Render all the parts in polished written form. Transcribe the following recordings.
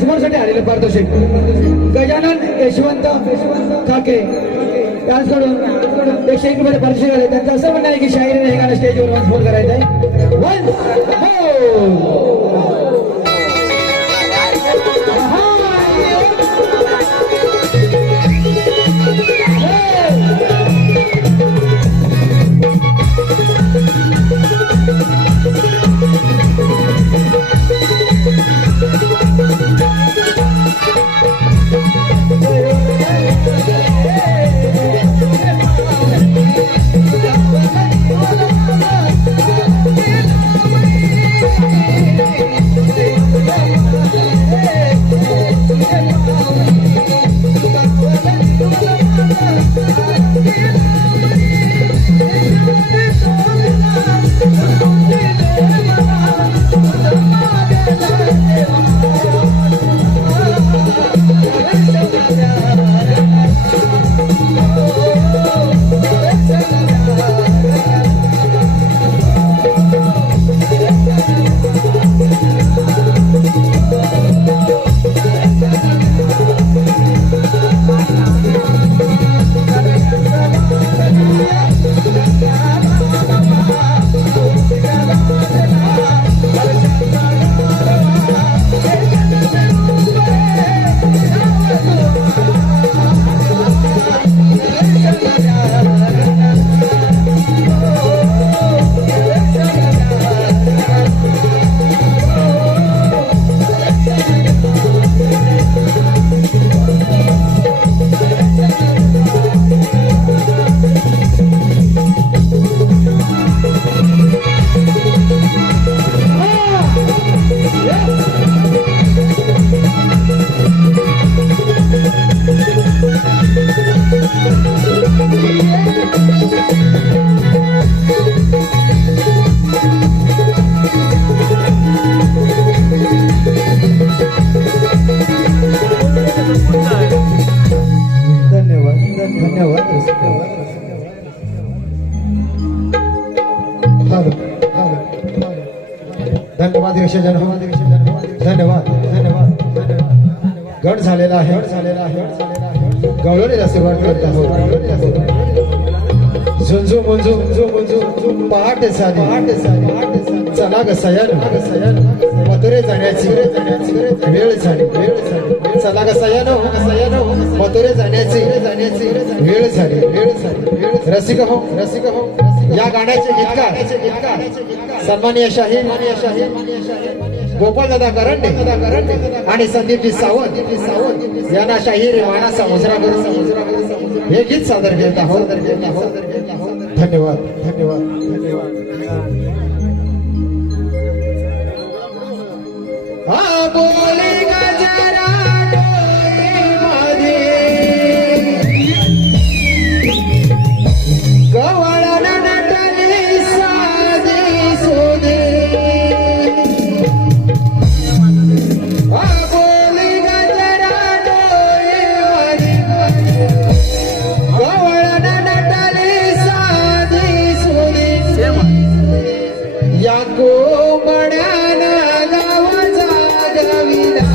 समोरसाठी आलेले पारितोषिक गजानन यशवंत ठाके त्यांच्याकडून 101 रुपये पारितोषिक आले. त्यांचं असं म्हणणं आहे की शाहिरीने हे गाणं स्टेजवर वन्स फोन करायचं आहे. वन हो धन्यवाद धन्यवाद गट झालेला आहे गवळणीला सुरुवात करत आहोत. झुंजू मुंजू पहाट झाली चला ग सयान मथुरे जाण्याची वेळ झाली चला ग सयान मथुरे जाण्याची वेळ झाली. रसिक हो या गाण्याचे गीतकार सन्माननीय शाहीर गोपालदादा करंडे आणि संदीप सावंत यांना शाहीर वाणाचा मुजरा करून हे गीत सादर केले आहोत. धन्यवाद धन्यवाद धन्यवाद. बोले गजरा या को बड्याना गावा जागविला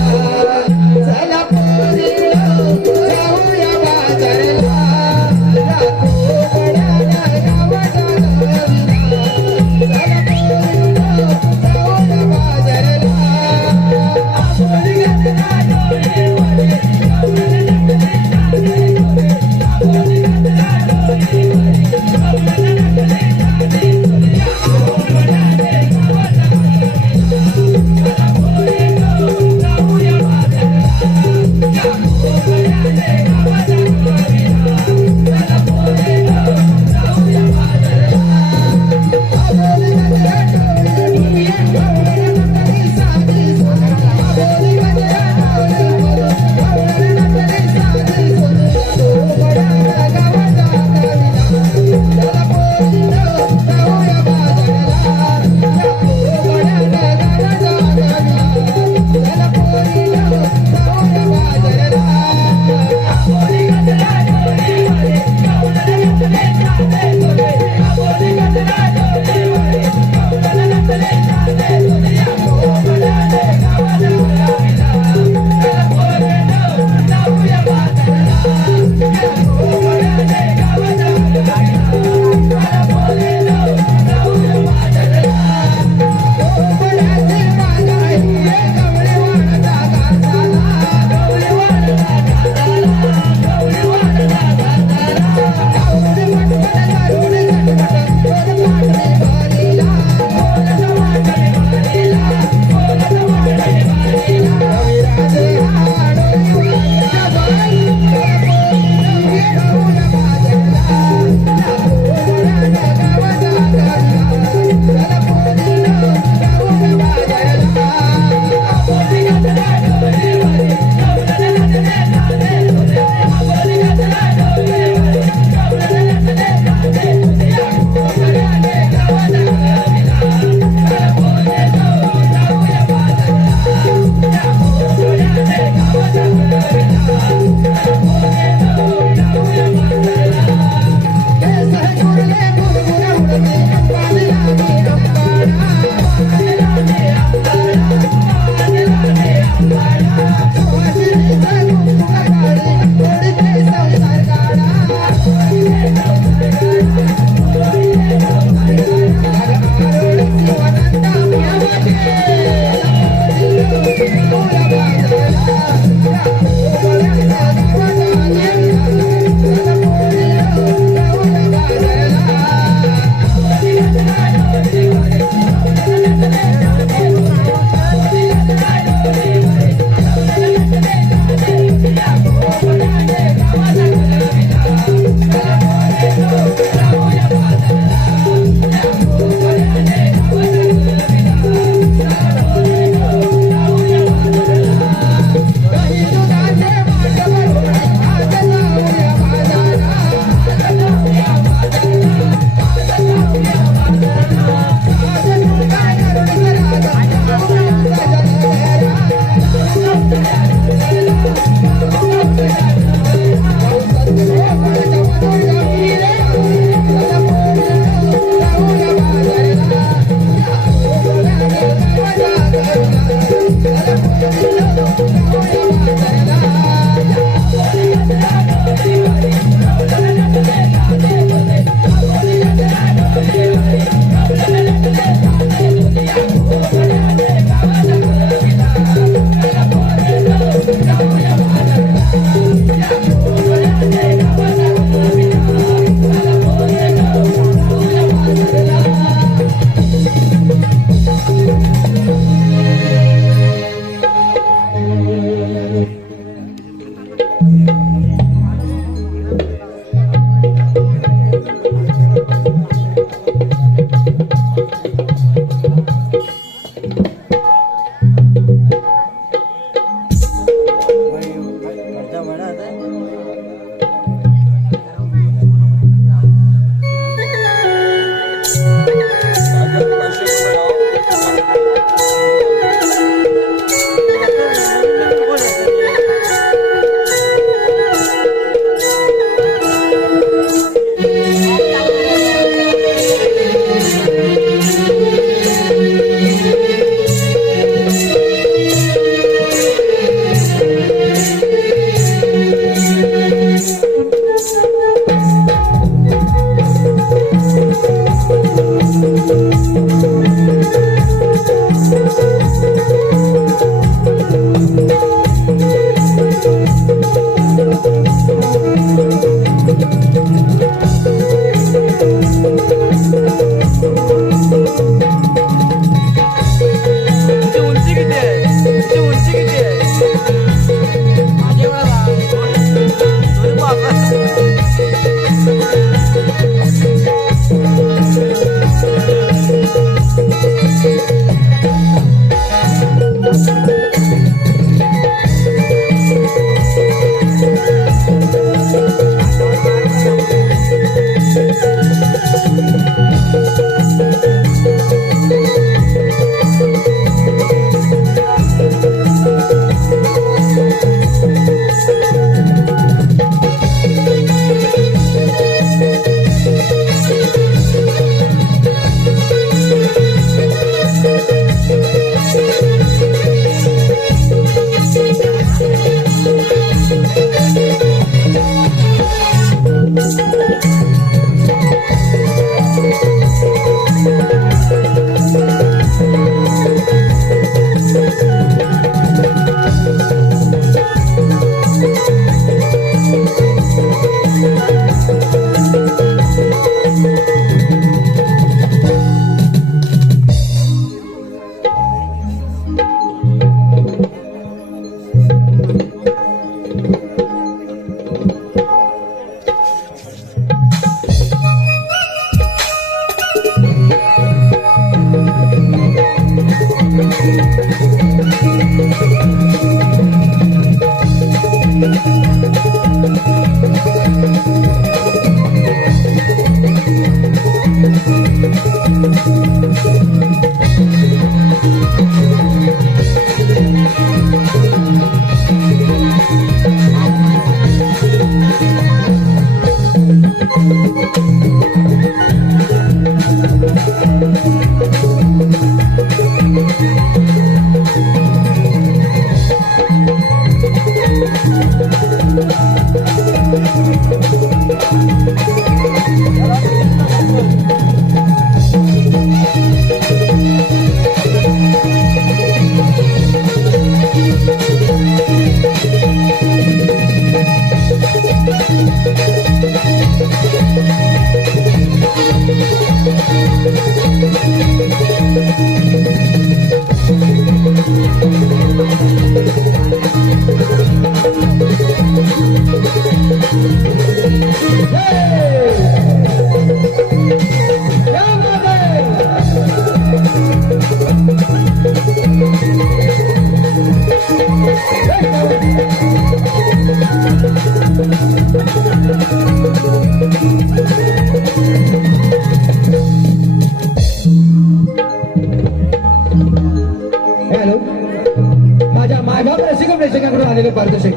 रसिक प्रेक्षकांकडून आलेले पारितोषिक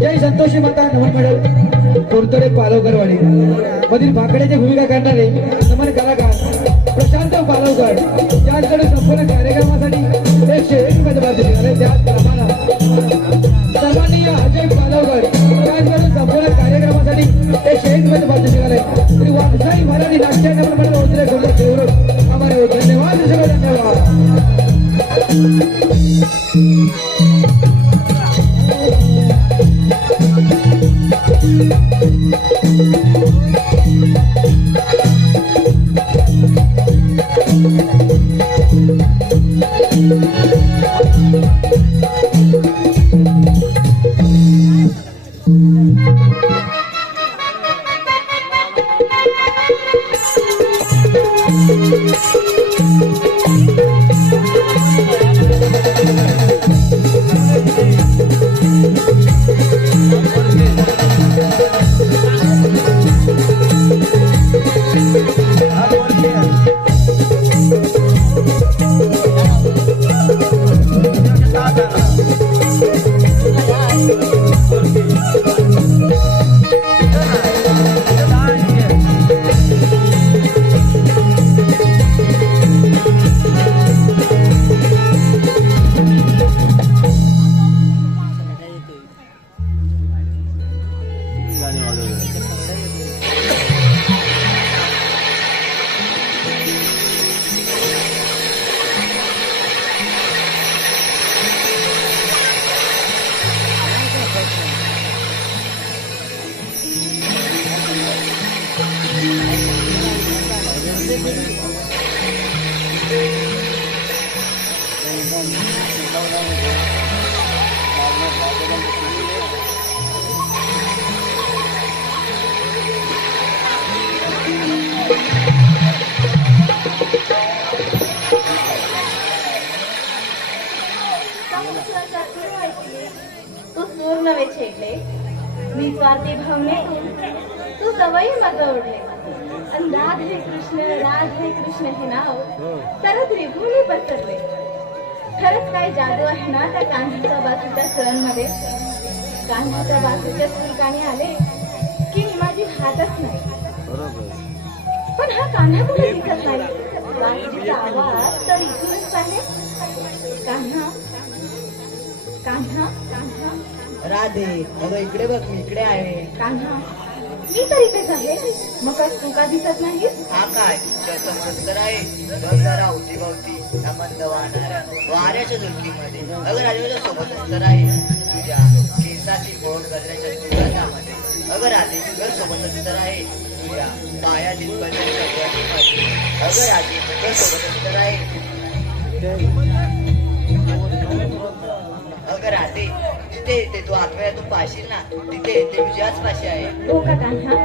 जय संतोषी माता नमन मंडळ कोरतडे पालवकरवाडी मधील भाकड्याची भूमिका करणारे नमन कलाकार प्रशांत पालवकर यांच्याकडे संपूर्ण कार्यक्रमासाठी 101 रुपये पारितोषिक आले. त्याचप्रमाणे सन्माननीय अजय पालवकर यांच्याकडे संपूर्ण कार्यक्रमासाठी 101 रुपये पारितोषिक आले. श्री वाघसाई मराठी नाट्य नमन मंडळ होते गोंदिया देवरुख हमारे धन्यवाद सगळे धन्यवाद. तू सूर नवे छेडले निस्वार्थी भावने तू सवयी मग ओढले आणि राधे कृष्ण हे नाव तर त्रिभुवनी पसरले. खरंच काय जादू आहे ना त्या कान्हाच्या बाजूच्या सुरांमध्ये. कान्हाच्या बाजूच्या सुरकाने आले की माझी हातच नाही. पण हा कान्हा कुठे दिसत नाही. बाजूचा आवाज तर इथूनच आहे. कान्हा कान्हा कान्हा राधे अगं इकडे बघ मी इकडे आहे. कान्हा मी तर इथेच आहे. मग आज तू का दिसत नाही? हा काय त्याचं मस्तर आहे. बघ जरा अवतीभवती मंद वाहणाऱ्या वाऱ्याच्या झुलकीमध्ये. अगं राधे सोबत मस्तर आहे. तुझ्या केसाची बोट गजऱ्याच्या सुगंधामध्ये. अगं राधे तुझ्या सोबत मस्तर आहे. तुझ्या पायातील पदराच्या वटीमध्ये. अगं राधे तुझ्या सोबत मस्तर आहे. अगं राधे तिथे येते तू आत्म्यातून पाशील ना तिथे येते तुझ्याच पाशी आहे. हो का कान्हा?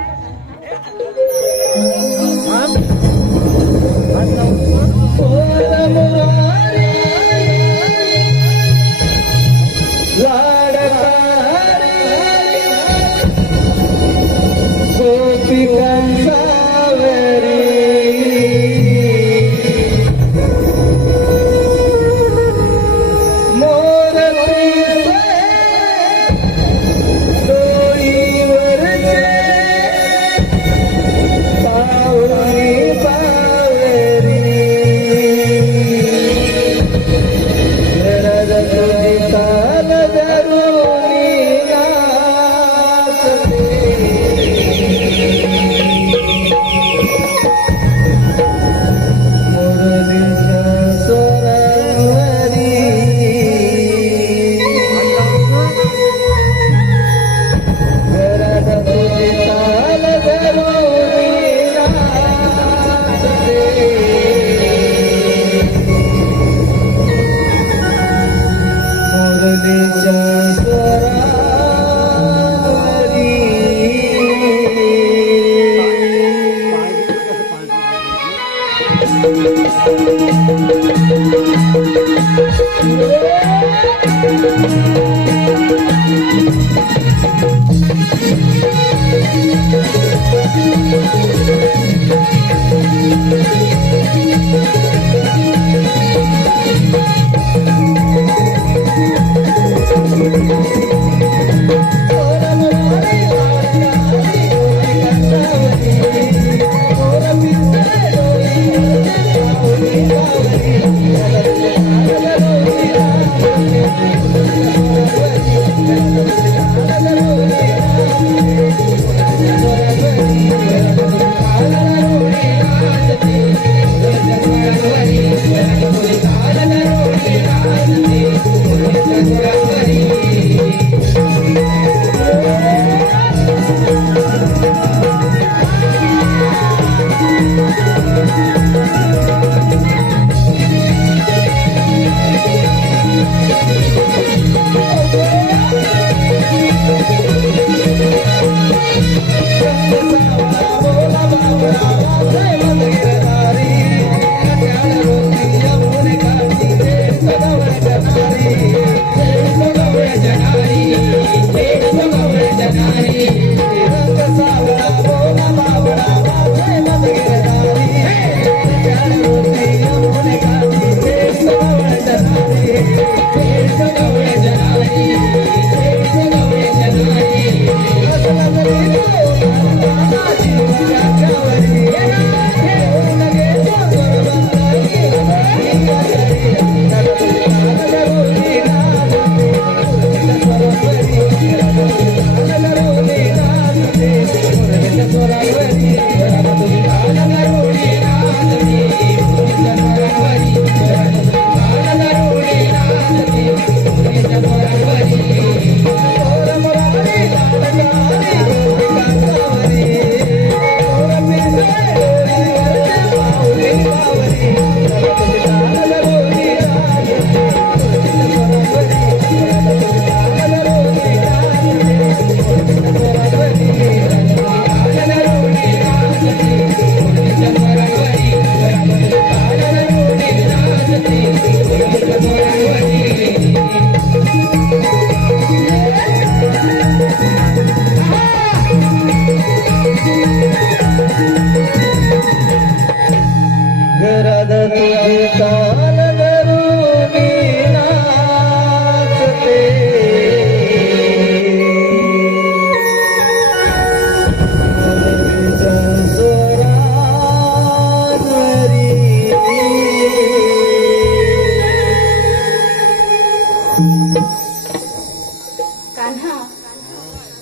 कान्हा,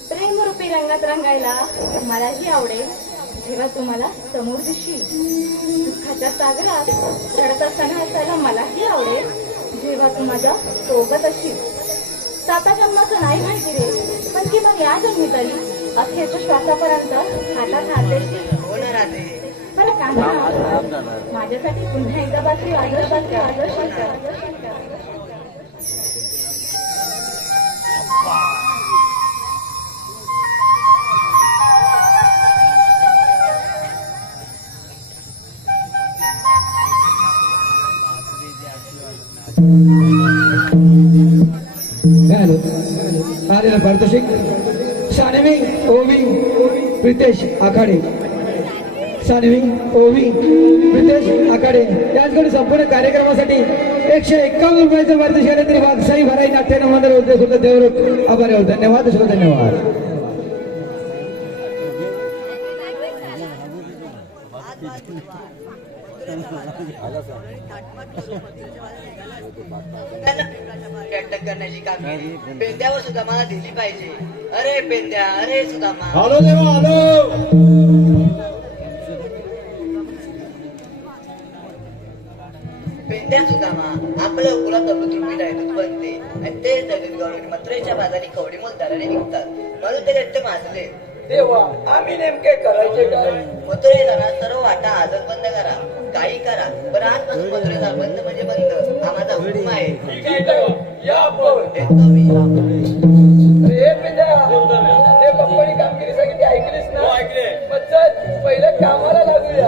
प्रेमरूपी रंगात रंगायला मलाही आवडेल जेव्हा तुम्हाला समोर दिसशील. दुःखाच्या सागरात रडत असताना असायला मलाही आवडेल जेव्हा तू माझ्या सोबत असशील. साता जन्माचं नाही माहिती रे, पण किंवा या जन्मी तरी अखेरच्या श्वासापर्यंत हातात हात देशील. हो ना राधे. बरं कान्हा, माझ्यासाठी पुन्हा एकदा बातरी वाजवशील का? हॅलो आलेला पारितोषिक सानवी ओवी प्रितेश आखाडे. सानवी ओवी प्रितेश आखाडे याचकडे संपूर्ण कार्यक्रमासाठी 151 रुपयाचं पारितोषिक आले तरी वागसाई भराई नाट्यानं मंडळ होते सुद्धा देवरूप आभारी आहोत. धन्यवाद सुद्धा धन्यवाद. अटक करण्याची कामगिरी पेंद्यावर सुद्धा मला दिली पाहिजे. अरे पेंद्या, अरे सुदामा. हॅलो देवा हॅलो. पेंद्या सुदामा आपलं कुलात तुम्ही डायरेक्ट बनते आणि ते दलित गौरव मत्रेच्या बाजारी कवडी मोल दराने निघतात म्हणून ते रट्टे माजले. देवा आम्ही नेमके करायचे काय? मथुरे जाणार सर्व वाटा आदत बंद करा, काही करा, पण आजपासून मथुरे जाणार बंद म्हणजे बंद. हा माझा हुकूम आहे. ठीक आहे या आपण. येतो मी. अरे पिंड्या, ते पप्पानी कामगिरी सांगितली ऐकलीस ना? हो ऐकले. मग चल पहिलं कामाला लागूया.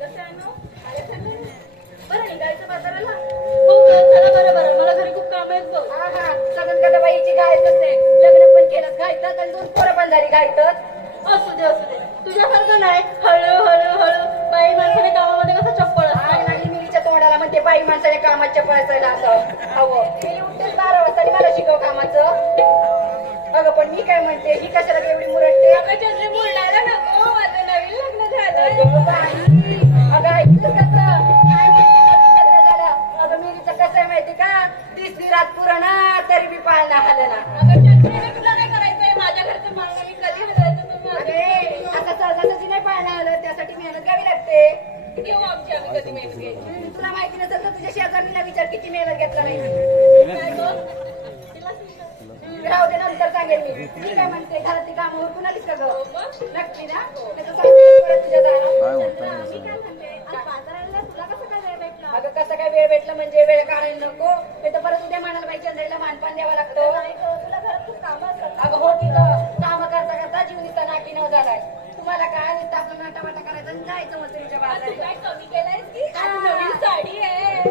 कसं आहे ना? अरे थंड. बरं निघायचं बाजाराला? हो ग, चला बरं मला घरी खूप काम आहेत बघ. हा हा सगळं कदा बाईची गायच असते. लग्न पण केलं गायतात आणि 2 पोरं पण झाली गायतात. असू दे तुझ्यासारखं नाही. हळू बाई माणसाने कामामध्ये कसं चप्पळ आग असतं. लागली मिलीच्या तोंडाला म्हणते बाई माणसाने कामाच्या पळायला असं. अहो मी उठतेच 12 वाजता आणि मला शिकव कामाचं. अगं पण मी काय म्हणते ही कशाला एवढी मुरडते? अगं चंद्री बोलणारा नको, माझं नवीन लग्न झालंय. अगं बाई, अगं ऐकलं कसं? काय म्हणते नवीन लग्न झालं? अगं मिलीचं कसं आहे माहिती का? 30वी रात पुराणा तरी बी पाळणा हालं ना. अगं चंद्री तुला काय करायचंय? माझ्या घरचं मागणं मी कधी हलायचं तुम्ही अरे आता सहजासहजी नाही पाळणा आलं, त्यासाठी मेहनत घ्यावी लागते. घेऊ आमची आम्ही कधी मेहनत घ्यायची. तुला माहिती नसेल तर तुझ्या शेजारणीला विचार किती मेहनत घेतला नाही. काय गं? तिलाच विचार. राहू दे नंतर सांगेल मी काय म्हणते घरातली कामं उरकून आलीस का हो गं? मग? नक्की ना? त्याचं सांगते परत तुझ्या दारात. मी काय म्हणते, आज बाजाराला तुला कसं काय वेळ भेटला? अगं कसं काय वेळ भेटला म्हणजे वेळ काढायला नको. नाही तर परत उद्या म्हणाला बाई चंद्राला मानपान द्यावा लागतो. नाही गं, तुला घरात खूप कामं असतात. अगं हो की गं, कामं करता करता जीव नुसता नाकी न झालाय. तुम्हाला काय नुसतं आपलं नाटावाटा करायचं आणि जायचं मजुरीच्या तू बाजारात. काय कमी केलंयस की? आज नवीन साडी आहे.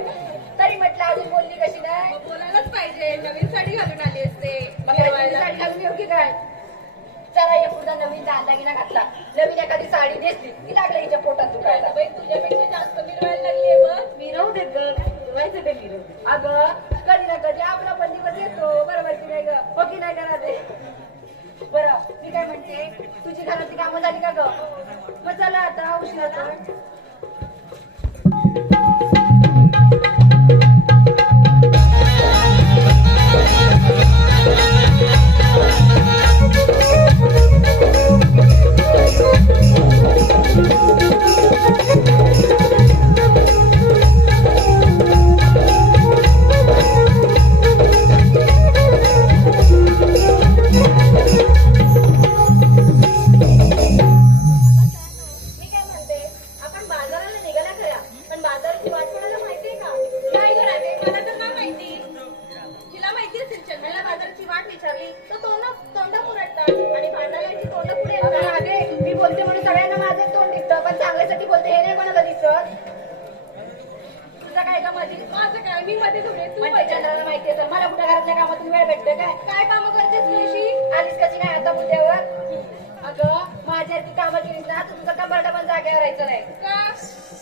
तरी म्हटलं अजून बोलली कशी नाही? मग बोलायलाच पाहिजे, नवीन साडी घालून आली असते. मग काय साडी घालून येऊ की काय? चला एखादा नवीन दागिना घातला, नवीन एखादी साडी नेसली की लागलं हिच्या पोटात दुखायला. बाई तुझ्यापेक्षा जास्त मिरवायला लागलीये बघ. मिरवू देत गं, मिरवायचं ते मिरव. अगं कधी ना कधी आपला पण दिवस येतो, बरोबर की नाही ग? हो की नाही करा ते? बरं मी काय म्हणते, तुझी घरातली कामं झाली का ग? मग चला आता उशिरा. मी काय म्हणते, आपण बाजाराला निघाला खरा, पण बाजाराची वाट कोणाला माहितीये का? काय करावे मला तर काय माहिती. तिला माहिती असेल, चंद्राला बाजाराची वाट विचारली तर तोंडा मुरडतात आणि भांडायची तोंड पुढे अगं येतात. राधे, मी बोलते म्हणून सगळ्यांना माझं तोंड दिसतं, पण चांगल्यासाठी बोलते हे नाही कोणाला दिसत. तुझं काय का माझी माझं काय, मी मध्ये थोडे तू म्हणजे पाहिजे. चंद्राला माहिती आहे मला कुठल्या घरातल्या कामातून वेळ भेटतोय काय? काय कामं करतेस तू अशी? आलीस कशी नाही आता मुद्द्यावर? अगं माझ्यासारखी कामं केलीस ना तर तुझं कंबरडा पण जागेवर राहायचं नाही.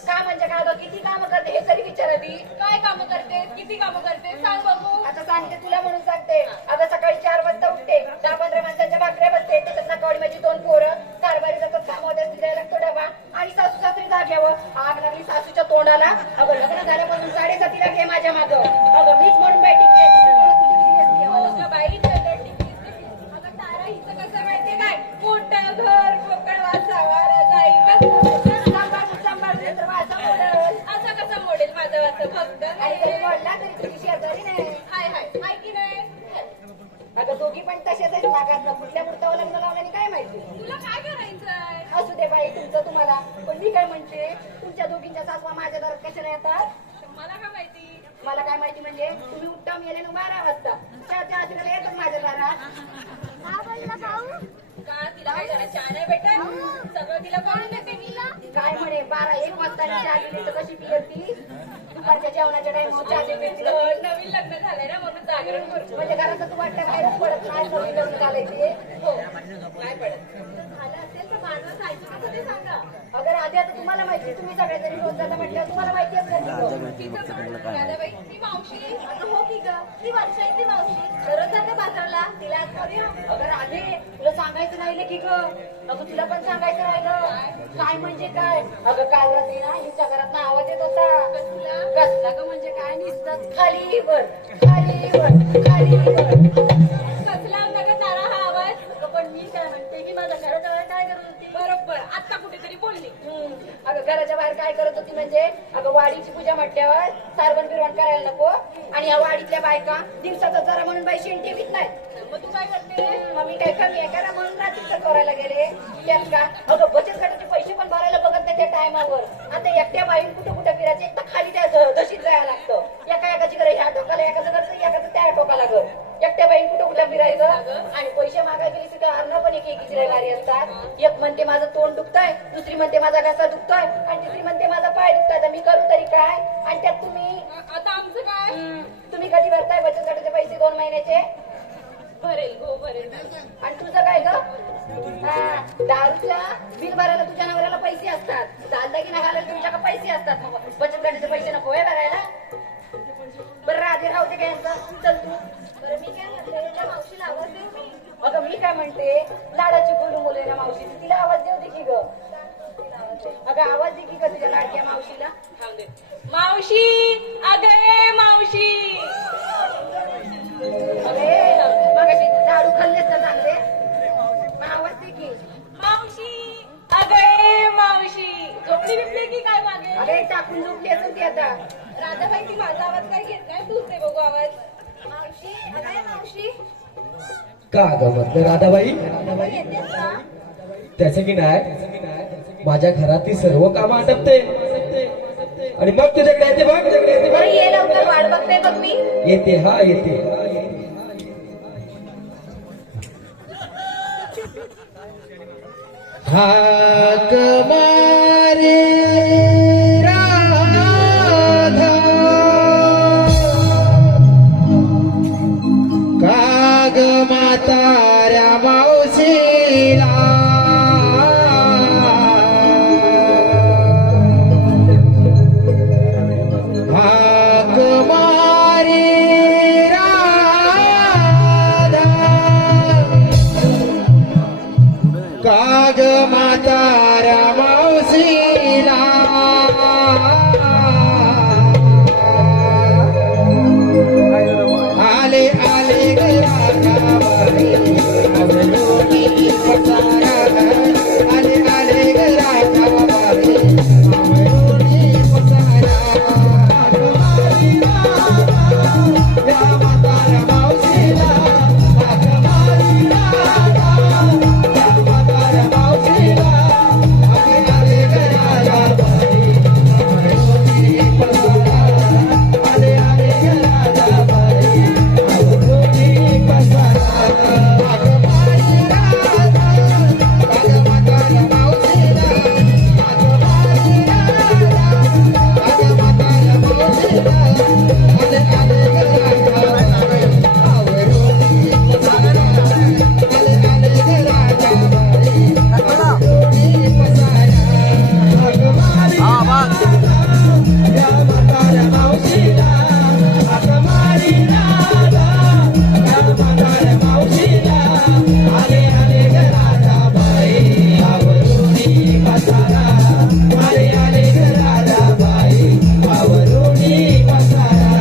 का म्हणजे काय गं? किती कामं करते हे तरी विचार आधी. काय कामं करतेस, किती कामं करतेस सांग बघू. आता सांगते तुला म्हणून सांगते. अगं सकाळी 4 वाजता उठते, 10-15 माणसांच्या भाकऱ्या बसते, त्याच्यात नकावडी माझी 2 पोरं, कारभारी जातात कामावर द्यायला लागतो डबा आणि सासू सासरी जाग्यावर. आग लागली सासूच्या तोंडाला. अगं लग्न झाल्यापासून 7:30ला घे माझ्या मागं. अगं मीच म्हणून बैठी अगं बाई चंद्र टिकलीस. अगं तारा हिचं कसं माहितीये काय? मोठं घर, पोकळ वासावा, रजाई, बस. सांभाळ तर माझा मोडल. असं कसं मोडेल माझं वाचं फक्त आणि तरी मोडला तरी तुझी शेजारी नाही. हाय की नाही? अगं दोघी पण तशाच आहेत मागात. कुठल्या मुहूर्तावर लग्न लावल्याने काय माहिती. तुला काय करायचंय? असू दे बाई तुमचं तुम्हाला. पण मी काय म्हणते, तुमच्या दोघींच्या सासवा माझ्या दारात कशाला येतात? मला काय माहिती? मला काय माहिती म्हणजे तुम्ही उठ्ठा मेले 12 वाजता त्या आश्रयाला येतात माझ्या दारात. का तिला काय जरा चहा नाही भेटत? सगळं तिला कळून देते मी. काय म्हणे 12-1 वाजता चहा गेली तर कशी पियत ती? दुपारच्या जेवणाच्या टाइमवर चहा देते तिला. नवीन लग्न झालंय ना म्हणून जागरण करतो. म्हणजे घरात तू वाटतं बाहेरच पडत नाही. नवीन लग्न झालंय ते. हो काय पडत झालं असेल तर बाजारात जायचं कसं ते सांगा. अगं राधे आता तुम्हाला माहिती, तुम्ही सगळेजणी रोज जाता म्हटल्यावर तुम्हाला माहिती असेल. तिचं सोड. राधाबाई, ती मावशी अगं हो की ग, ती वर्षाची मावशी दररोज जाते बाजाराला. तिला आज करूया. अगं राधे तुला सांगायचं राहिलं की ग. अगं तुला पण सांगायचं राहिलं. काय म्हणजे काय? अगं काल रात्री ना हिच्या घरात आवाज येत होता. कसला ग म्हणजे काय नुसतं खाली वर खाली वर खाली वर. कसला होता ग तारा हा आवाज? अगं पण मी काय म्हणते की माझ्या घराजवळ काय करत होती? बरोबर आता कुठेतरी बोलली. अगं घराच्या बाहेर काय करत होती म्हणजे, अगं वाडीची पूजा म्हटल्यावर सारवण बिरवण करायला नको. आणि या वाडीतल्या बायका दिवसाचा जरा म्हणून बाई शेण ठेवीत नाही. मग तू काय करते? मग मी काय कमी आहे करा म्हणून रात्रीचं करायला गेले. त्यात का अगं बचत गटाचे पैसे पण भरायला बघत नाही त्या टायमावर. आता एकट्या बाईन कुठं कुठं फिरायचे, एकदा खाली त्या दशीत जायला लागतं. एकाची घर ह्या टोकाला, एकाचं घरचं एकाचं त्या टोकाला घर. एकट्या बाईन कुठं कुठं फिरायचं आणि पैसे मागायला गेली तिथे अन्न पण एकीची गाडी असतात. एक म्हणते माझं तोंड दुखतंय, दुसरी म्हणते माझा घसा दुखतोय आणि तिसरी म्हणते माझा काय आणि त्यात तुम्ही आता आमचं काय तुम्ही कधी भरताय बचत गटाचे पैसे 2 महिन्याचे भरेल हो भरेल आणि तुझं काय ग हा, दारूच्या बिल भरायला तुझ्या नवऱ्याला पैसे असतात, दालदागिना घालायला तुमच्याकडे पैसे असतात, मग बचत गटाचे पैसे नको आहे भरायला. बरं राधे राहू दे काय यांचं. चल तू. बरं मी काय म्हणते त्या मावशीला आवाज देऊ मी अगं मी काय म्हणते, लाडाची बोलू मुले ना मावशीची, तिला आवाज देऊ दे की ग. अगं आवाज दे की ग तुझ्या लाडक्या मावशीला. थांब दे मावशी अगे मावशी अरे मगाशी दारू खाल्लेस तर चांगले, मग आवाज दे की. मावशी अगे मावशी झोपली बिपली की काय मागे अरे टाकून झोपली असेल ती आता. राधाबाई ती माझा आवाज काय घेत नाही तूच दे बघू आवाज मावशी अगे मावशी का ग म्हटलं राधाबाई येतेस का त्याचं की नाही माझ्या घरातली सर्व कामं आटपते आणि मग तुझ्याकडे येते बघ बरं ये लवकर वाट बघते बघ मी येते हा येते हाक मारे राधा काग म्हाताऱ्या मावशीला हाक मारे राधा काग म्हाताऱ्या मावशीला आले आले घराबाई आवलोनी पसारा आले आले घराबाई आवलोनी पसारा या म्हाताऱ्या मावशीला हाक मारी राधा या म्हाताऱ्या मावशीला आले आले घराबाई आवलोनी पसारा आले आले घराबाई आवलोनी पसारा हाक मारी राधा काग म्हाताऱ्या मावशीला हाक मारी राधा काग म्हाताऱ्या मावशीला आले आले घराबाई आवलोनी पसारा आले आले घराबाई आवलोनी पसारा हाक मारी राधा या म्हाताऱ्या मावशीला हाक मारी राधा या म्हाताऱ्या मावशीला आले आले घराबाई आवलोनी पसारा आले आले घराबाई आवलोनी पसारा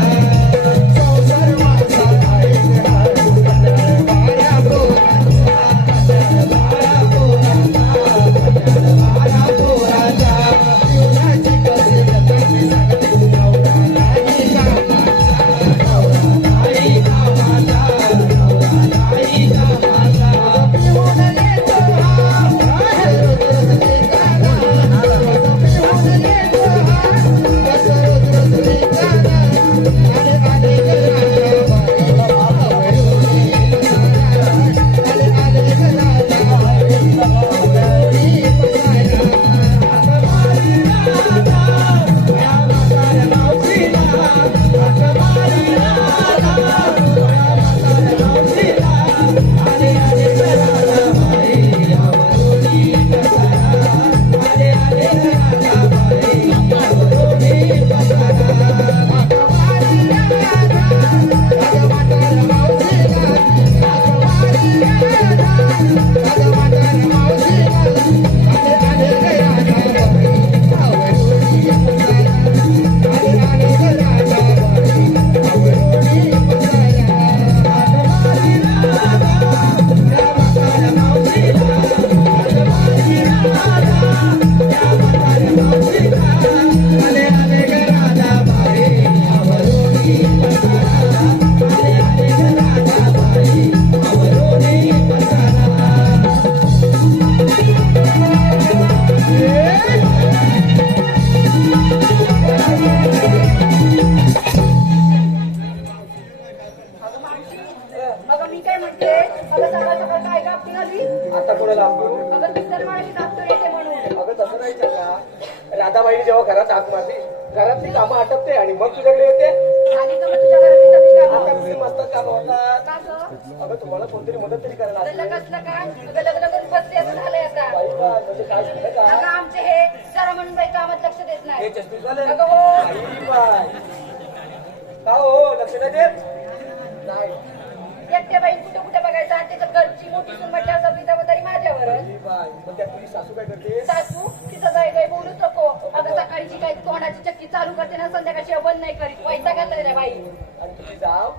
संसार माझा आहे घरात बाया पोरांचा बाया पोरांचा बाया पोरांचा जीवनाची कसरत मी सांगते नवरा नाही कामाचा नवरा नाही कामाचा नवरा नाही कामाचा पिऊन येतो हा आहे रोज रोज ठिकाणा रोज पिऊन येतो हा कसं रोज रोज ठिकाणा आले आले घराबाई आवलोनी पसारा आले आले घराबाई आवलोनी पसारा हाक मारी राधा या म्हाताऱ्या मावशीला हाक मारी राधा या म्हाताऱ्या मावशीला आले आले घराबाई आवलोनी पसारा आले आले घराबाई आवलोनी पसारा हाक मारी राधा काग म्हाताऱ्या मावशीला हाक मारी राधा काग म्हाताऱ्या मावशीला आले आले घराबाई आवलोनी पसारा आले आले घराबाई आवलोनी पसारा हाक मारी राधा या म्हाताऱ्या मावशीला हाक मारी राधा या म्हाताऱ्या मावशीला आले आले घराबाई आवलोनी पसारा आले आले घराबाई आवलोनी पसारा अगं मी काय म्हणते, अगं सकाळ सकाळ काय गाप निघाली. आता कोणाला अगं मिस्टर माझी नाचतो येते म्हणून. अगं तसं नाही चालला राधाबाई जेव्हा घरात हाक मारली घरातली कामं आटपते आणि मग तुझ्याकडे येते. आणि का मग तुझ्या घरातली सगळी कामं? आता किती मस्त काम होतात. का गं? अगं तुम्हाला कोणतरी मदत तरी करायला लागली. लग्न कसलं काय? अगं लग्न करून बसली असं झालंय आता. बाई बाई, म्हणजे काय झालं का? अगं आमचे हे जरा म्हणून बाई कामात लक्ष देत हे नाही. चष्मी झालं? अगं हो. बाई बाई. का हो लक्ष नाही देत? नाही. एकट्या बाई कुठं कुठं बघायचं आणि त्याच्यात घरची मोठी सून म्हटल्यावर सगळी जबाबदारी माझ्यावरच. बाई बाई. मग त्या तुझी सासू काय करते? सासू तिचं जाय बाई बोलूच नको. अगं सकाळची काही तोंडाची चक्की चालू करते ना संध्याकाळची बंद नाही करीत. पैसा घातला नाही बाई. आणि तुझी जाव?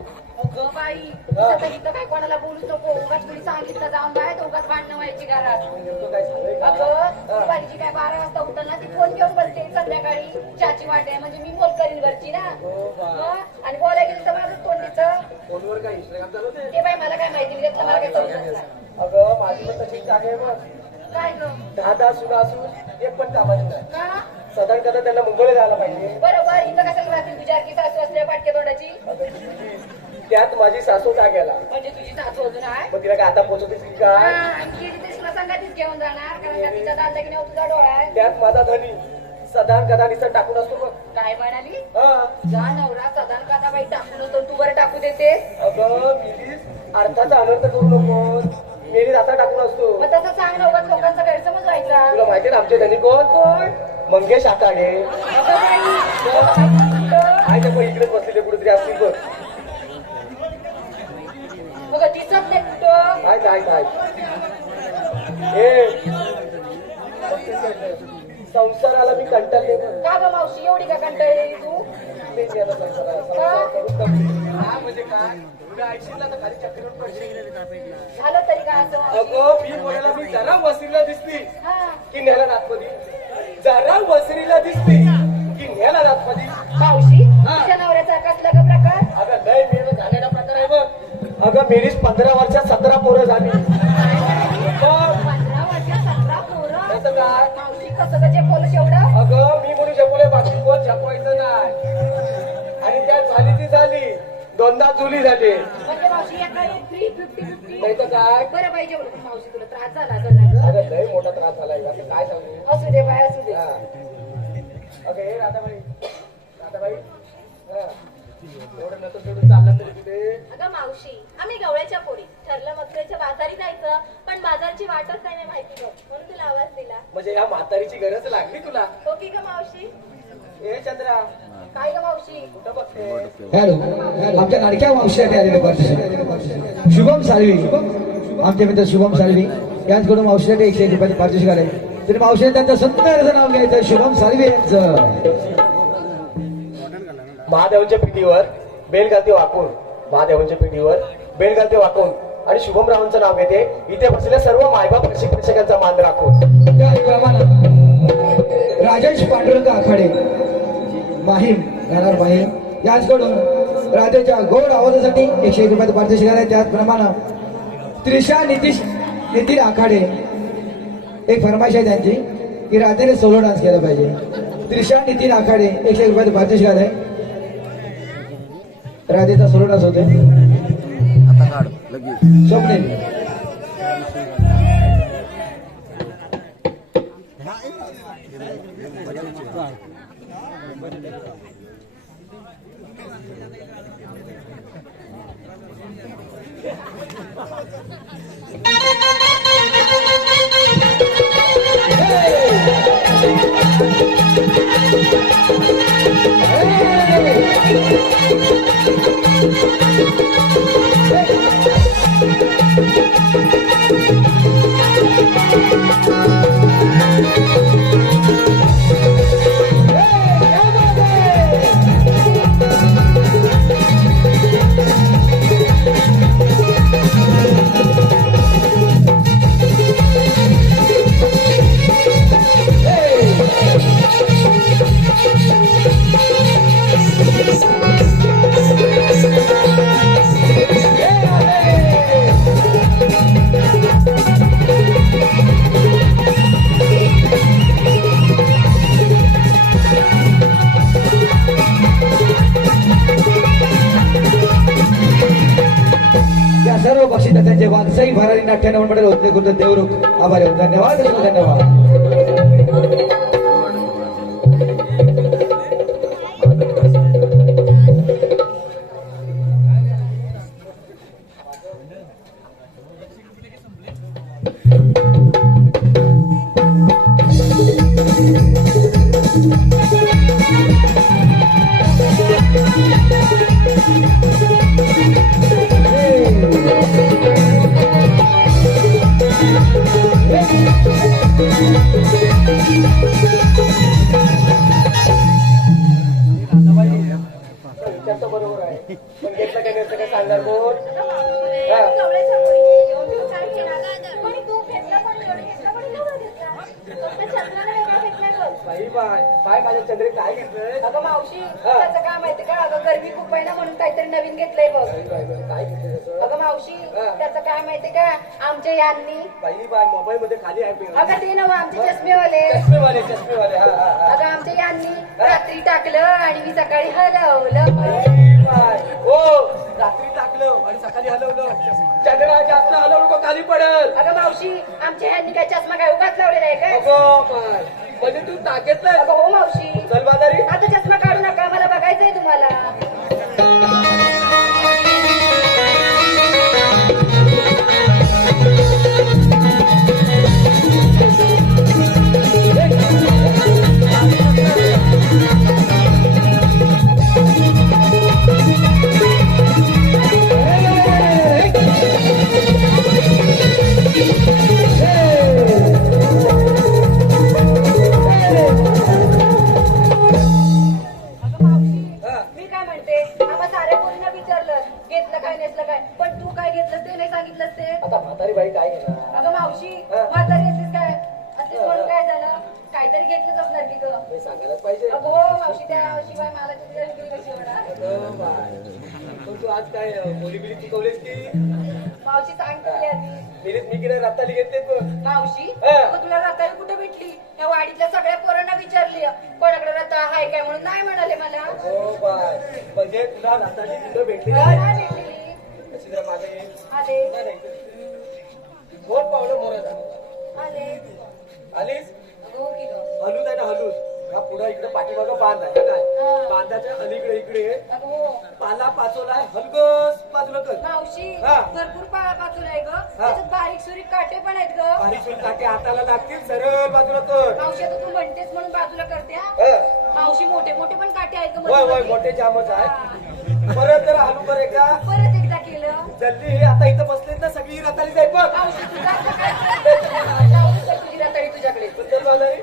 अगं बाई तिचं तर इथं काय कोणाला बोलूच नको. उगाच कुणी सांगितलं जाऊन बाय तर उगाच भांडणं व्हायची घरात. नेमकं काय झालंय का? अगं दुपारीची काय 12 वाजता उठल ना ती फोन घेऊन बसते संध्याकाळी चहाची वाट आहे म्हणजे मी बोल करीन घरची ना. हो बाई. मग आणि बोलायला गेलं तर माझं तोंड तिचं. फोनवर काय इंस्टाग्राम चालवते? ते बाई मला काय माहिती घेतलं मला काय समजत नाही. अगं माझी पण तशी जागे आहे बघ. काय गं 10 सुना असून एक पण कामाची नाही. का साधारण कदा त्यांना मुंबईला जायला पाहिजे. बरोबर इथं कशाला राहतील तुझ्या की सासू असल्या पाटक्या तोंडाची. अगं तुझी. त्यात माझी सासू जाग्याला. म्हणजे तुझी सासू अजून आहे. मग तिला काय आता पोचवतेस की काय? आणखी तिथे तुला संगातीच घेऊन जाणार कारण का तिचा दाल की तुझा डोळा आहे. त्यात माझा धनी सदान कदा निसर टाकून असतो बघ. काय म्हणाली हा. जा नवरा सदान काका बाई टाकून होतो तू बरं टाकू देते. अगं मिलीस अर्थाचा अनर्थ करू नको. मेरी आता टाकून असतो. मग तसं सांग ना उगाच लोकांचा गैरसमज व्हायचा. तुला माहिती ना आमचे धनी कोण? कोण मंगेश आकाडे. अगं बाई आयच्या पण इकडेच बसलेले कुठेतरी असतील बघ. मग दिसत नाही कुठं. काय काय काय हे संसाराला मी कंटाळले बघ. का ग मावशी एवढी का कंटाळली तू. मी त्याला संसार करून दमले. हा म्हणजे काय तुला ऐकशील ना तर खाली चक्रीवर पडशील. झालं तरी का असं. अगं मी बोलायला मी जरा वसरीला दिसली हा की न्याला आतमध्ये. जरा वसरीला दिसली की न्याला आतमध्ये. मावशी तुझ्या नवऱ्याचा कसला ग प्रकार. अगं लय मेळ झालेला प्रकार आहे बघ. अगं मेरीच 15 वर्षात 17 पोरं झाली. बघ, 15 वर्षात 17 पोरं. कसं काय? मावशी कसं ग बोलस एवढं. अगं मी म्हणून झेपवले बाकी कोण झेपवायचं नाही. आणि त्यात झाली ती झाली. दोनदा जुली झाली. म्हणजे मावशी एका 50-50 नाही तर काय? बरं पाहिजे बोलू मावशी तुला त्रास झाला असेल ना ग. अगं लय मोठा त्रास झालाय. आता काय सांगू? असू दे बाय असू दे. हा. अगं हे राधाबाई. राधाबाई. हा. एवढं नंतर सोडून चालला तरी कुठे? अगं मावशी आम्ही गवळ्याच्या पोरी ठरलं मथुरेच्या बाजारी जायचं पण बाजारची वाटच नाही माहिती बघ म्हणून तुला आवाज दिला. म्हणजे या म्हातारीची गरज लागली तुला? हो की ग मावशी. ए चंद्रा काय ग मावशी. कुठं बघते? हॅलो आमच्या लाडक्या मावशीसाठी आलेले पार्टिसिपेंट शुभम साळवी आमचे मित्र शुभम साळवी यांच्याकडून मावशीसाठी 101 रुपयाचे पारितोषिक आले. तरी मावशीने त्यांचं सुंदर असं नाव घ्यायचं शुभम साळवी यांचं. महादेवांच्या पिढीवर बेलगालते वाकून महादेवांच्या पिढीवर बेलगालते वाकून आणि शुभमरावांचं नाव घेते. इथे बसलेल्या सर्व मायबाप प्रेक्षकांचा मान राखून त्याप्रमाणे राजेश पांडुरंग आखाडे माहीम राहणार माहीम यांच्याकडून राधेच्या गोड आवाजासाठी 101 रुपयाचे पारितोषिक आहे. त्याचप्रमाणे त्रिशा नितीन आखाडे एक फरमाईश आहे त्यांची की राधेने सोलो डान्स केला पाहिजे. त्रिशा नितीन आखाडे 101 रुपयाचे पारितोषिक आहे. राधेचा सोलो डान्स होते. स्वप्नील सर्व बक्षीस त्यांचे वारसाई भरारी नाट्याने मंडळ होते कुठे देवरुख आभारी धन्यवाद धन्यवाद. विचारतो बरोबर आहे पण घेतलं काय नेतं काय सांगणार कोण हा. गवळ्याच्या मुली घेऊन तू काय केलं? कोणी तू घेतला, कोणी लोणी घेतला, कोणी लोणी घेतला. फक्त छत्राला वेगळा घेतलाय बघ. बाय माझ्या चंद्रे काय घेतलंय अगं मावशी त्याचं काय माहिती का अगं गरमी खूप आहे ना म्हणून काहीतरी नवीन घेतलंय बघ काय घेतलं त्याचं? अगं मावशी हा. त्याचं काय माहिती का आमच्या यांनी बाई मोबाईल मध्ये खाली आहे अगं ते नव आमचे चष्मेवाले चष्मेवाले हा हा हा. अगं आमच्या यांनी रात्री टाकलं आणि मी सकाळी हलवलं बाय. हो रात्री टाकलं आणि सकाळी हलवलं चंद्रा जास्त हलवू नको खाली पडल अगं मावशी आमच्या ह्यांनी काय चष्मा काय उगाच लावलेला आहे काय अगं बाय म्हणजे तू ताकेतलं अगं हो मावशी चल बाजारी आता चष्मा काढू नका मला बघायचंय तुम्हाला मी काय म्हणते आम्हा साऱ्या मुलींना विचारलं घेतलं काय नेसलं काय पण तू काय घेतलंस ते नाही सांगितलंस ते आता म्हातारी बाई काय घेणार अगं मावशी म्हातारी असलीस काय असलीस म्हणून काय झालं काहीतरी घेतलंच असणार की ग हे सांगायलाच पाहिजे अगं हो मावशी त्याशिवाय मला तुझ्या कशी होणार अगं बाय. पण तू आज काय बोली बिली शिकवलीस की मावशी सांगते आधी मी किती रत्ताली घेतले तू मावशी हा. अगं तुला रताळी कुठे भेटली या वाडीतल्या सगळ्या पोरांना विचारली कोणाकडे रताळ हाय काय म्हणून नाही म्हणाले मला हो बाय म्हणजे तुला रत्ताली कुठं भेटली नाही काय भेटली अशी जरा मागे ये. आले नाही, नाही. दोन पावलं मोरं जा. आले आलीस अगं हो की ग हलूच आहे ना हलूच हा पुढा इकडे पाठीमागं बांध आहे का काय हा. बांधाच्या अलीकडे इकडे अगं हो पाला पाचोला आहे हलगस बाजूला कर मावशी हा. भरपूर पाळा पाचून आहे ग त्याच्यात बारीक सुरीक काटे पण आहेत ग बारीक सुरी काटे हाताला लागतील सरळ बाजूला कर मावशी आता तू म्हणतेस म्हणून बाजूला करते हा? हं. मावशी मोठे मोठे पण काटे आहेत ग होय होय मध्ये. मोठे जामच आहे हा. परत जर हलू कर का परत एकदा केलं जल्दी हे आता इथं बसलेत ना सगळी रताली जाईल बघ मावशी तुझा तुझी रताळी तुझ्याकडे चल बाजारी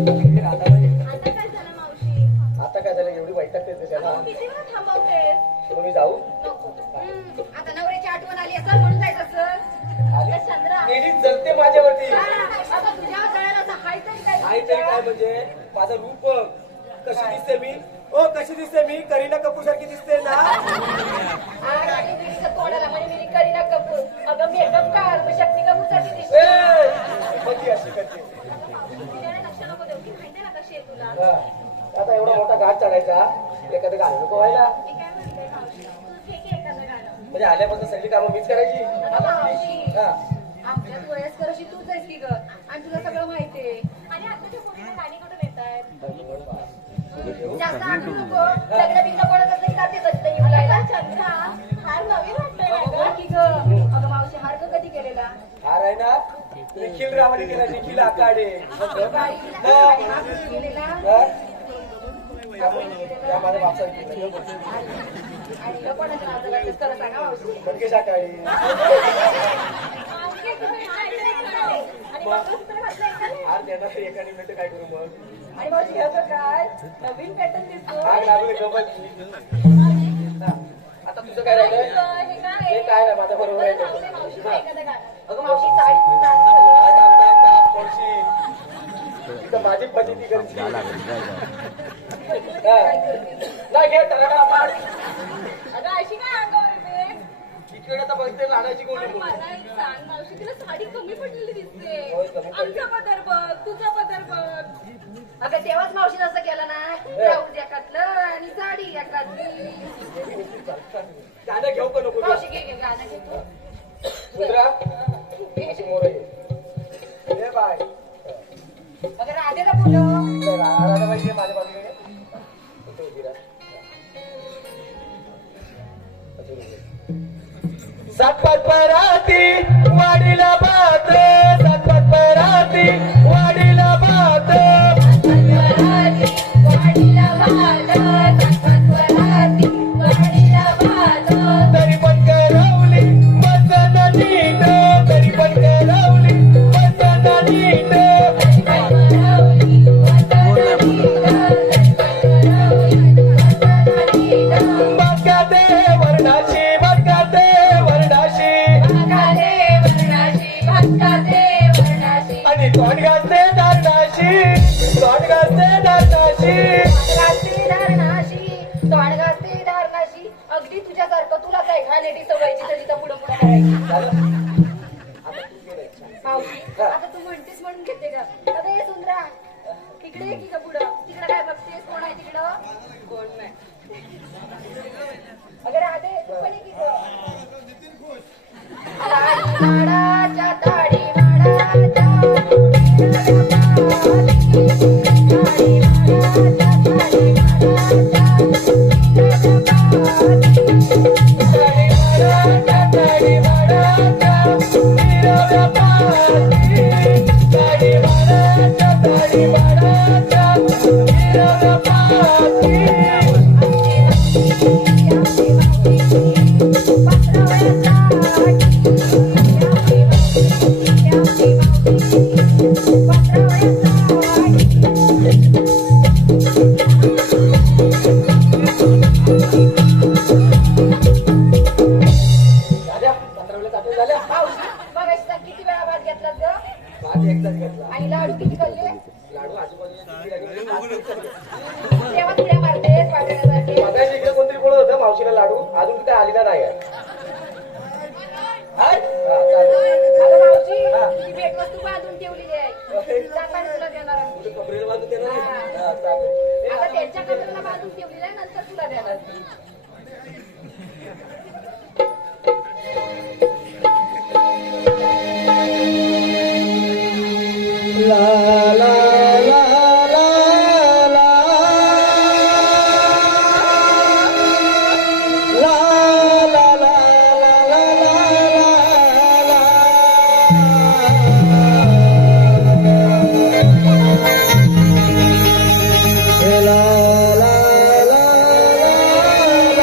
आता काय झालं मावशी? आता काय झालं एवढी वैताग देते त्याला किती वेळा थांबवतेस? तर मी जाऊ नको. आता नवऱ्याची आठवण आली असं म्हणून जायचं असं आली चंद्रा गेली जलते माझ्यावरती आता तुझ्या जळायला असं हाय तरी काय आई तरी काय म्हणजे माझं रूप बघ. कशी दिसते मी ओ कशी दिसते मी करीना कपूर सारखी दिसते ना आग आणि बिडीचं तोंडाला म्हणे मी करीना कपूर अगं मेकअप काढ मी शक्ती कपूरसाठी ए, दिसते कधी अशी करते तिच्याकडे लक्ष नको देऊ की माहितीये ना कशी आहे तुला. हा. आता एवढा मोठा घाट चढायचा एखादं गाणं नको व्हायला मी काय म्हणते मावशी, तू ठीक आहे एखादं गाणं. म्हणजे आल्यापासून सगळी कामं मीच करायची अगं मावशी हा. आमच्यात वयस्कर अशी तूच आहेस की ग आणि तुला सगळं माहितीये आणि आताच्या मुलीला गाणी कुठून येतायत? जास्त आठवू नको लग्न बिग्न कोणाचं असलं की जातेच असतं बोलायला चंद्रा, फार नवीन वाटतंय ना अगं गं? बोल की ग अगं मावशी हार ग कधी केलेला हार आहे ना निखिल रावणी केला निखिल आकाडे बाई, आणि हार कधी केलेला हा? त्या माझ्या बापसा आणि ह्यो कोणाच्या नावाचं घातलंस खरं सांगा मावशी मंगेश आकाडे मावशी, तुम्ही ऐकलंय का नाही? आणि मंगळसूत्र घातलंय का नाही? हार देणार एकाने मिळतं काय करू मग आणि मावशी ह्यो तर काय नवीन पॅटर्न दिसतो हार लागले गमत हा. आता तुझं काय राहिलं हे काय? हे काय नाही माझ्या बरोबर आहे सांगू दे मावशी, हा. एखादं गाणं. अगं मावशी साडी कुठून आणली? काय काम नाही, कोणशी तिथं माझी फजिती करची नाही घे त्याला पाड अगं, अशी काय अंगावर येते? इकडे आता बघते लाडाची गोळी पण मला एक सांग, मावशी, तुला साडी कमी पडलेली दिसते. होय, कमी पडली. आमचा पदर बघ, तुझा पदर बघ. अगं तेव्हाच मावशीनं असं केलं ना ब्लाऊज एकातलं आणि साडी एकातली गाणं घेऊ का नको मावशी घे गाणं घेतो सुंदरा अशी मोर ये बाय अगं राधेला बोलव राधाबाई ये माझ्या बाजूने इथे उभी राहा. सातपात पराती वाडीला भात सातपात पराती वाडीला भात तरी पण करवली बसन नीट तरी पण करवली बसन नीट बघते वर्णाशी बघते वर्णाशी आणि तोंड घालते दारणाशी तोंड घालते दारणाशी अगदी तुझ्यासारखं तुला काय घाणेटी सवयची तर तिथं पुढं पुढं करायची मावशी, आता तू म्हणतेस म्हणून घेते का आता हे सुंदरा तिकडे ये की का पुढं तिकडं काय बघतेस कोण आहे तिकडं कोण नाही अगं राधे तू पण ये की गं. ताडी माडाच्या ताडी माडाच्या मावशी बघायचा किती वेळा भात घेतलात ग एकदाच घेतला आणि लाडू किती खाल्ले लाडू आजूबाजूला तेव्हा तुझ्या मारतेस वाटण्यासारखे मगाशी इकडे कोणतरी बोलत होतं मावशीला लाडू अजून काय आलेला नाही आहे हाय? अगं मावशी ती भेटवस्तू बांधून ठेवलेली आहे जाताना तुला देणार आहे. तुझं कपड्याला बांधून देणार आहे? हा. हा, चालेल. आता त्यांच्या कपड्याला बांधून ठेवलेली आहे नंतर तुला देणार ला ला ला ला ला ला ला ला ला ला ला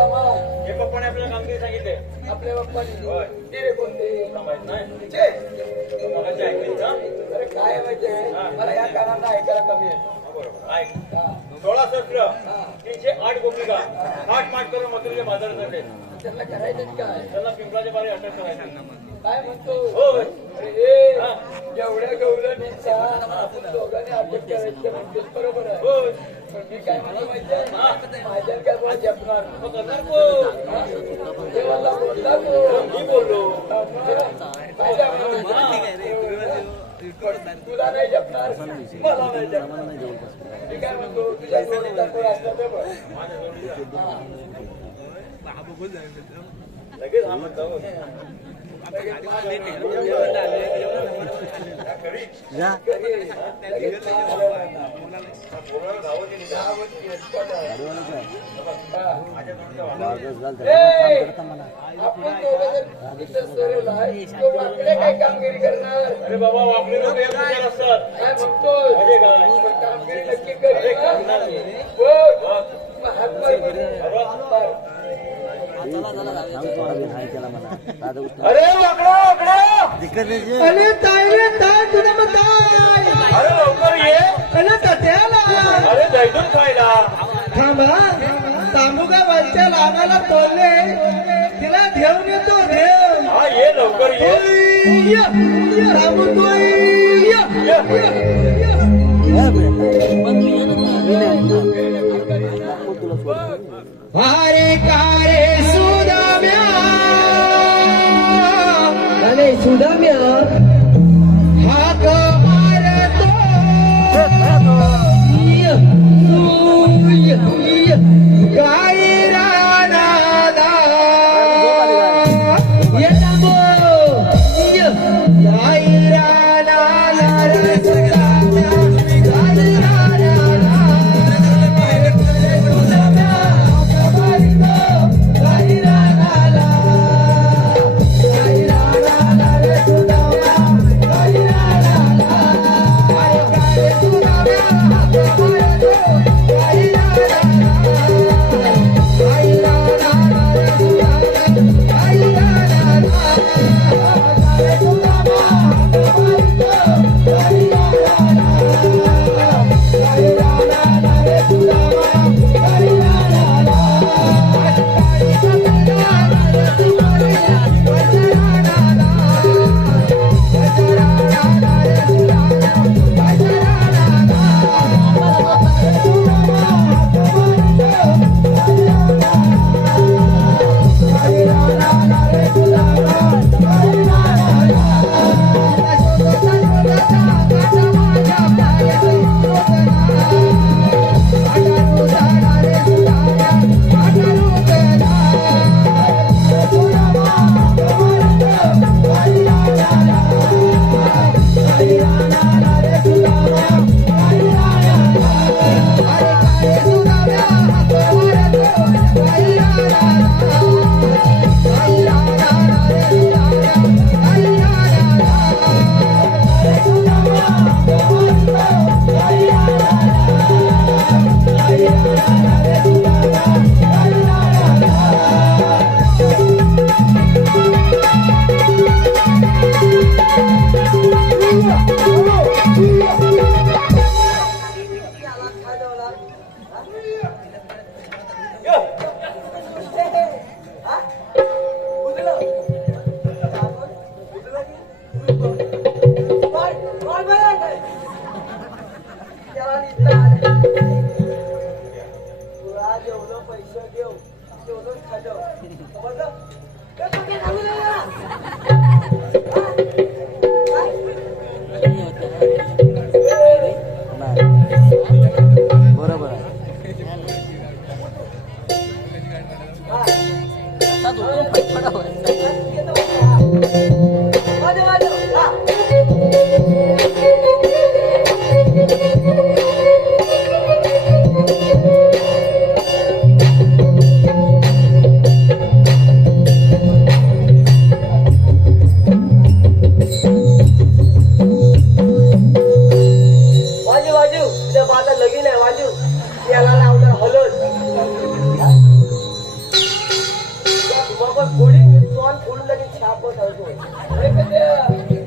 सुदामा हे पप्पाने आपल्याला कामगिरी सांगितले आपल्या बाप्पानी होय. ते कोणते तुला माहित नाही छे, मगाशी ऐकलीस ना अरे काय माहितीये मला या कानांना ऐकायला कमी आहे हा, बरोबर ऐक 16 शस्त्र 308 गोपिका 8 माठ करून मथुरेचे बाजार चढले त्यांना करायचं काय त्यांना पिंपळाच्या बारी अटक करायची काय म्हणतो होय. अरे हे हा. एवढ्या गौरवांचा आपण दोघांनी अटक करायची म्हणतेच बरोबर आहे होय. पण मी काय म्हणतो माहितीये हा. माझ्या काय बोला जपणार मग करणार कोण? देवाला बोलला तो मी बोललो काय जपणार? पण तुला नाही जपणार मला नाही जपणार मी काय म्हणतो तुझ्या जोडीचा कोण असला तर बघ. लगेच हा म्हणतो आपण दोघं जर इथं सरेल आहे, तो वाकडे काय कामगिरी करणार अरे बाबा वाकडी लोक एक विचार असतात काय म्हणतोय म्हणजे काय पण कामगिरी नक्की अरे करेल ना? करणार मी. बघ, हातपाय बघ. अरे वाकडा वाकडा अरे ताईले ताई तुला मग ताई अरे लवकर ये अरे तट्याला अरे दैदून खायला थांबा तांबुगा वरच्या लागाला तोडले तिला घेऊन येतो घेऊन हा ये लवकर ये वारे कारे सुदाम्या अरे सुदाम्या हाक मारतो गाई रानाला येताबो गाई रानाला रे सुदाम्या गाई रानाला लगीन आहे वाजू याला लावणार हलत कोणी तोंड फोडून लगेच छाप होतो. अरे कधी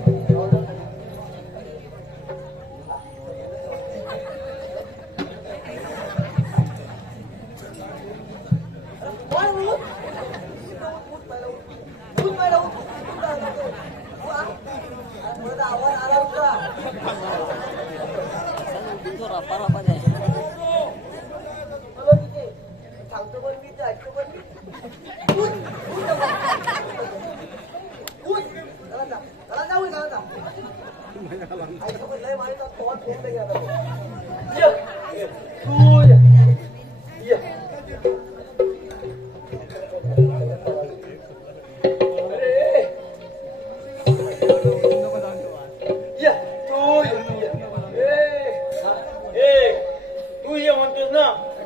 तू ये म्हणतोस ना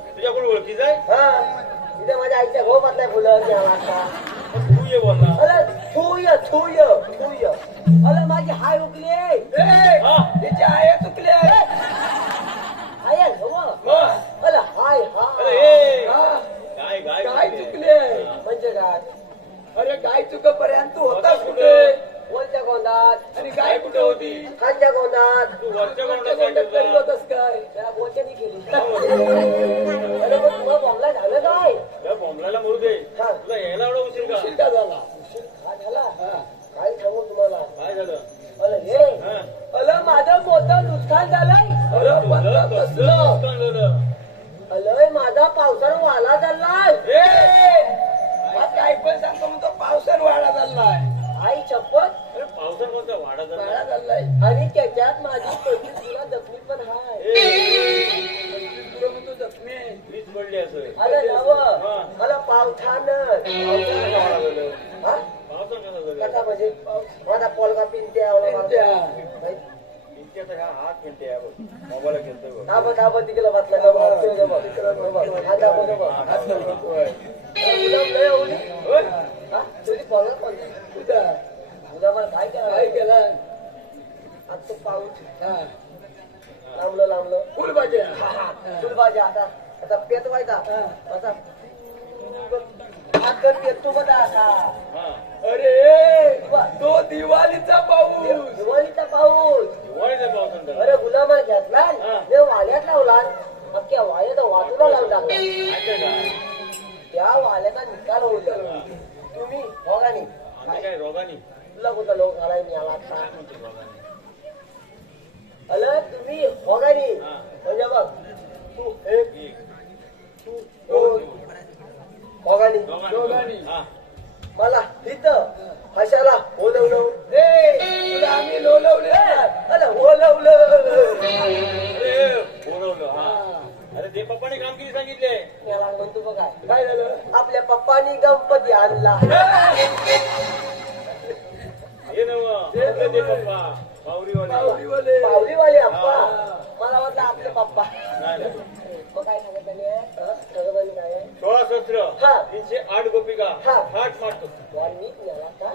तुझ्याकडे ओळखीच आहे. इथे माझ्या आईच्या भाऊ मधल्या फुलं तू ये बोल ना. थूय अरे माझी हाय उकली तिची आय चुकली आय अरे हाय काय काय काय चुकले म्हणजे काय अरे काय चुकपर्यंत तू होतास कुठे वरच्या गोंदात आणि काय कुठे होती खालच्या गोंदात तू वरच्या करीत होतास काय त्याला बोचणी केली अरे मग तुला बॉम्बला झालं काय त्या बॉम्बला मरू दे. तुला यायला एवढा उशीर का? उशीर का झाला उशीर का झाला काय सांगू तुम्हाला काय झालं? अरे हे अरे माझं मोठं नुकसान झालंय अरे माझा पावसानं वाला चाललाय काय पण सांगतो म्हणतो पावसानं वाडा चाललाय आई चप्पत अरे पावसानं कोणता वाडा झाला? वाडा चाललाय आणि त्याच्यात माझी 25 तुला जखमी पण हाय म्हणतो जखमी वीज पडली असं. अरे नव मला पावसानं पावसानं कसं झालं? कसा म्हणजे माझा पोलगा पिंटे इतक्याचा हा हात म्हणते मोबाईलला घेतोय बघ. दाबा तिकडे बसला काय केलं आज तो पाऊस लांबलं फुलभाज्या आता पेटवायचा आता हात पेटतो बघा आता हा. अरे तो दिवाळीचा पाऊस दिवाळीचा पाऊस दिवाळीच्या पावसानं अरे गुलामा घेतला मी वाल्यात लावला अख्ख्या वाल्याचा वाटूला लावून टाकला ऐकतंय का? त्या वाल्याचा निकाल होता तुम्ही बघा नाही आम्ही काय रोगानी तुला कुठं लोक घालाय मी आला आता रोगानी अरे तुम्ही बघा नाही म्हणजे बघ तू एक तू दोन बघा नाही रोगानी हा. मला इथं हशाला ओलवलं तुला आम्ही लोलवले अरे ओलवलं अरे बोलवलं हा. अरे ते पप्पाने काम किती सांगितले? याला म्हणतो बघा काय झालं आपल्या पप्पानी गणपती आणला हे नव ते पप्पा पावरीवाले पावलीवाले अप्पा मला वाटलं आपले पप्पा नाही नाही. मग काय सांगत सगळं काय आहे 16 सत्र हा. 308 गोपिका हा. हाट मारतो. वारणी याला का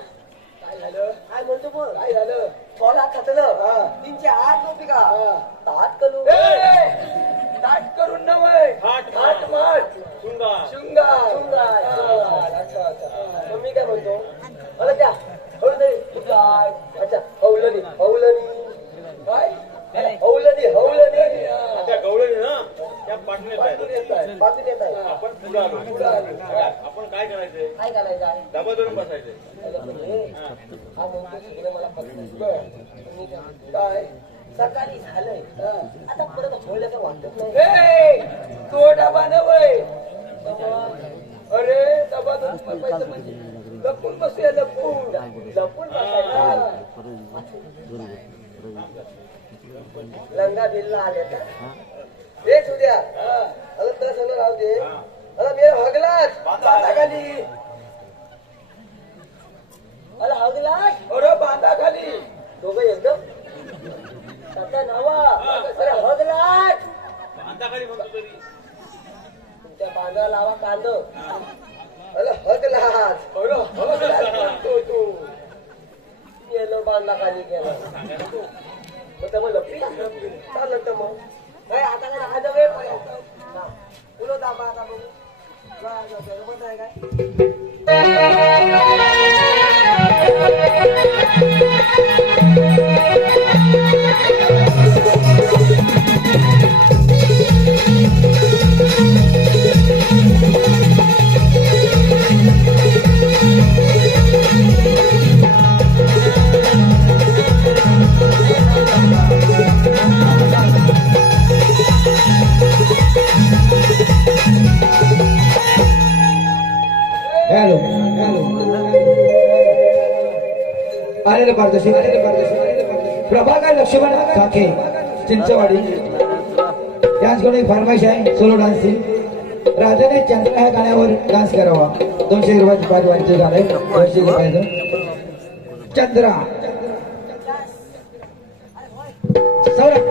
काय झालं काय म्हणतो मग काय झालं थोडा खातलं 308 गोपिका ताट करू ताट करून नव्हे हाट हाट माट सुंगा शृंगार अच्छा अच्छा मी काय म्हणतो मला त्या काय अच्छा हौलनी काय हौलनी आता गवळणी ना त्या पाठवण्यात बाजून येत आहे आपण पुढे आलो. आपण काय करायचंय? काय घालायचं आहे डबा धरून बसायचंय. हा म्हणतो सगळं मला काय सकाळी झालंय आता परत होईल वाटत नाही तो डबा नव्हे अरे डबा पैसे म्हणजे लपून बसूया लपून लंगा बिल्ला आले का हेच उद्या अरे तर सगळं राहू दे अरे मी हगलाच बांधाखाली अरे हगलाच अरे बांधाखाली दोघं एकदम त्याचा नवा अरे हगलाच अंताखाली म्हणतो तरी तुमच्या बांधा लावा कांद अरे हगलाच अरे हगलाच म्हणतो तू गेलो बांधाखाली गेला मग मग लपी चाललं तर मग काय आता काय आज वेळ तुला दाबा आता बघू बरोबर आहे काय हॅलो आलेले पारदर्शी प्रभाकर लक्ष्मण काके चिंचवाडी त्याचकडे एक फरमाईश आहे सोलो डान्सची राजाने चंद्र ह्या गाण्यावर डान्स करावा 200 रुपयाचं पाठवायचं झालंय 200 रुपयाचं चंद्रा सौरभ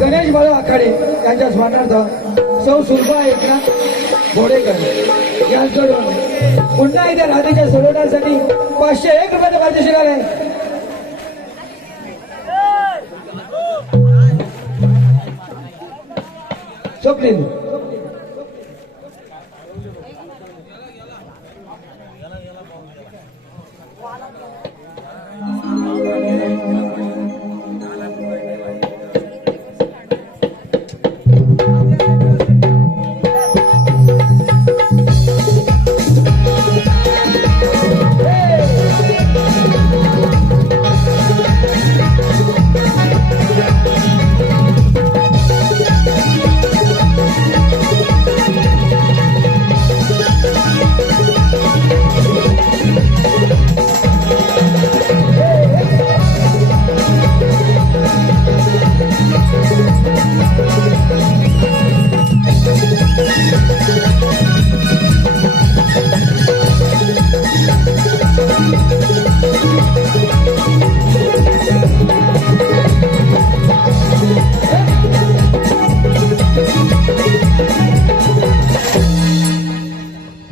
गणेश बाळू आखाडे यांच्या स्मरणार्थ सौ सुरभा एकनाथ बोडेकर यांच्याकडून पुन्हा एकदा राधेच्या सोडवण्यासाठी 501 रुपयाचं पारितोषिक आहे. स्वप्नील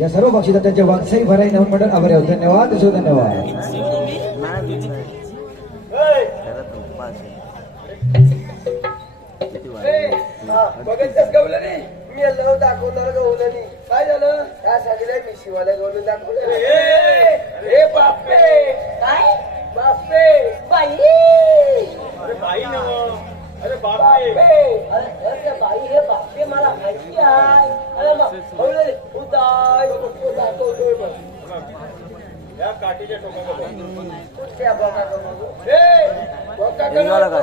या सर्व बक्षिसात त्यांचे वागसाई भराई नवन मंडळ आभारी आहोत. धन्यवाद धन्यवाद. बघतच गवलं नाही मी लव दाखवणार गवलं नाही काय झालं त्यासाठी नाही मी शिवाला गवलं दाखवलं हे बापरे काय बापरे बाई अरे बाई ना अरे बापरे बापरे अरे बाई हे बापरे मला माहिती आहे अरे उदाय दाखवतोय बघ या काठीच्या टोकाला कुठल्या बघा हे बघा काय बघा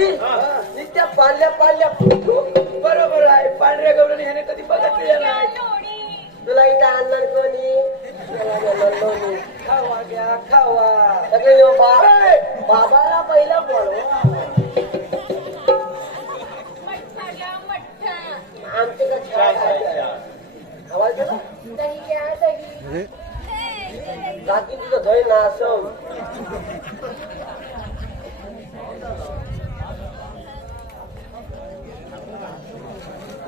गवलनी त्या पाळल्या पाळल्या बरोबर आहे. पांढऱ्या गवलनी ह्याने कधी बघितलेलं नाही. तुला इथं आणणार कोणी? खावा घ्या खावा सगळे बाबाला पहिला बोलवा. आमचे का आवाज येतो? दही घ्या दही. बाकी तुझं दही ना असं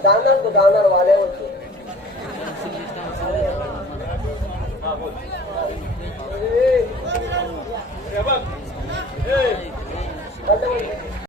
जाणार तू जाणार वाल्यावरती. हा बोल. ए,